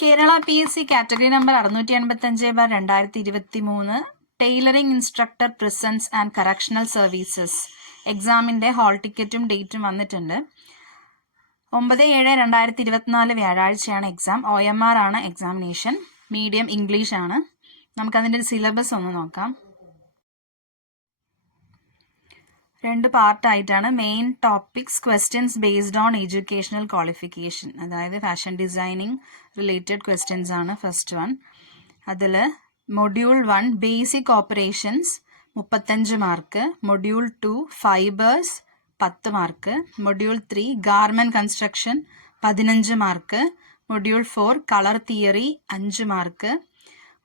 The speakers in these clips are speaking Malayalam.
Kerala PSC category number 685/2023 tailoring instructor prisons and correctional services എക്സാമിൻ്റെ ഹാൾ ടിക്കറ്റും ഡേറ്റും വന്നിട്ടുണ്ട്. 9/7/2024 വ്യാഴാഴ്ചയാണ് എക്സാം. OMR ആണ് എക്സാമിനേഷൻ. മീഡിയം ഇംഗ്ലീഷ് ആണ്. നമുക്കതിൻ്റെ ഒരു സിലബസ് ഒന്ന് നോക്കാം. 2 പാർട്ടായിട്ടാണ്. Main topics questions based on educational qualification, അതായത് ഫാഷൻ ഡിസൈനിങ് റിലേറ്റഡ് ക്വസ്റ്റ്യൻസ് ആണ് ഫസ്റ്റ് വൺ. അതിൽ module 1 basic operations 35 mark, module 2 fibres 10 mark, module 3 garment construction 15 mark, module 4 colour theory 5 mark,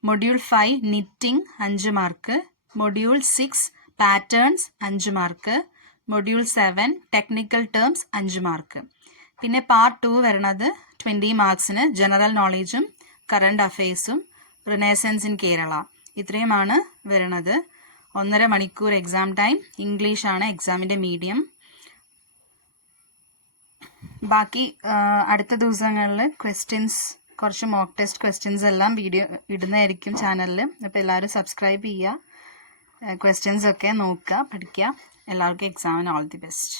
module 5 knitting 5 mark, module 6 patterns 5 mark, module 7 technical terms 5 mark. പിന്നെ പാർട്ട് 2 വരുന്നത് 20 മാർക്സിന് ജനറൽ നോളേജും കറണ്ട് അഫെയർസും റിനൈസൻസ് ഇൻ കേരള. ഇത്രയുമാണ് വരുന്നത്. 1.5 മണിക്കൂർ എക്സാം ടൈം. ഇംഗ്ലീഷാണ് എക്സാമിൻ്റെ മീഡിയം. ബാക്കി അടുത്ത ദിവസങ്ങളിൽ ക്വസ്റ്റ്യൻസ്, കുറച്ച് മോക്ക് ടെസ്റ്റ് ക്വസ്റ്റ്യൻസ് എല്ലാം വീഡിയോ ഇടുന്നതായിരിക്കും ചാനലിൽ. അപ്പോൾ എല്ലാവരും സബ്സ്ക്രൈബ് ചെയ്യുക, ക്വസ്റ്റ്യൻസ് ഒക്കെ നോക്കുക, പഠിക്കുക. എല്ലാവർക്കും എക്സാമിന് ഓൾ ദി ബെസ്റ്റ്.